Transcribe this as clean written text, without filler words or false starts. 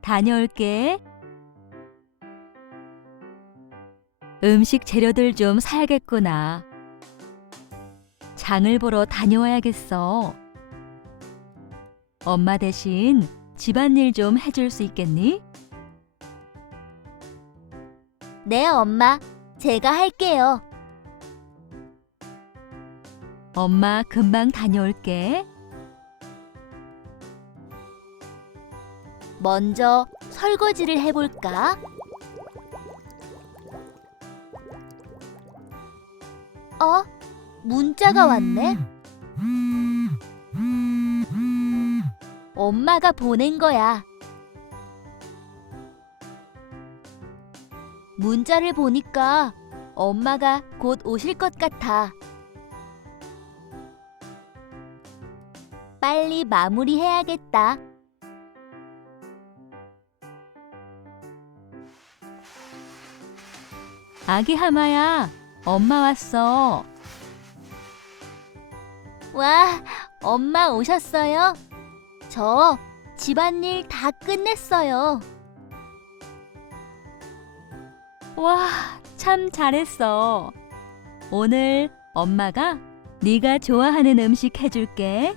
다녀올게. 음식 재료들 좀 사야겠구나. 장을 보러 다녀와야겠어. 엄마 대신 집안일 좀 해줄 수 있겠니? 네, 엄마. 제가 할게요. 엄마 금방 다녀올게. 먼저 설거지를 해볼까? 문자가 왔네? 엄마가 보낸 거야. 문자를 보니까 엄마가 곧 오실 것 같아. 빨리 마무리해야겠다. 아기 하마야, 엄마 왔어. 와, 엄마 오셨어요? 저 집안일 다 끝냈어요. 와, 참 잘했어. 오늘 엄마가 네가 좋아하는 음식 해줄게.